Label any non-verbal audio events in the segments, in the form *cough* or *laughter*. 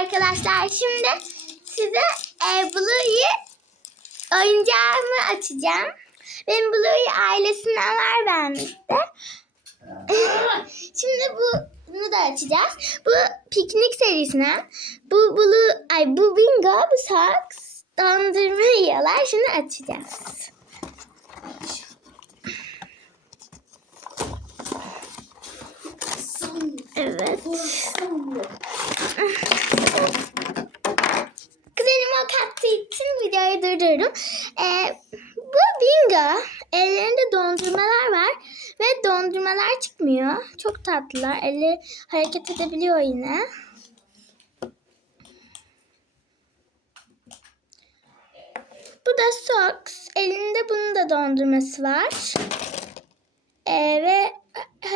arkadaşlar. Şimdi size e, Blue'yi oyuncağımı açacağım. Benim Blue'yi ailesinden var bende. *laughs* Şimdi bu bunu da açacağız. Bu piknik serisinden. Bu Blue, ay bu Bingo, bu Socks dondurma yiyorlar. Şimdi açacağız. Evet. Kattığı için videoyu durdurdum. Ee, bu bingo. Ellerinde dondurmalar var. Ve dondurmalar çıkmıyor. Çok tatlılar. Eli hareket edebiliyor yine. Bu da Sox. Elinde bunun da dondurması var. Ee, ve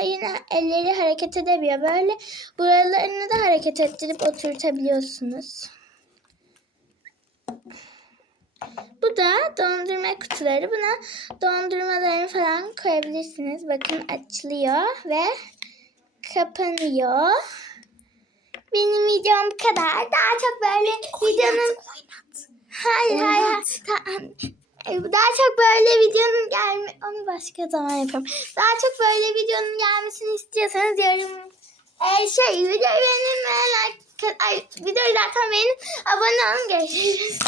yine elleri hareket edebiliyor. Böyle buralarını da hareket ettirip oturtabiliyorsunuz. Bu da dondurma kutuları. Buna dondurmalarını falan koyabilirsiniz. Bakın açılıyor ve kapanıyor. Benim videom bu kadar. Daha çok böyle videonun... Hayır hayır. hayır. Ta- Daha çok böyle videonun gelme onu başka zaman yaparım. Daha çok böyle videonun gelmesini istiyorsanız yorum e, şey videoyu beğenin like ay, videoyu zaten beğenin abone olun görüşürüz.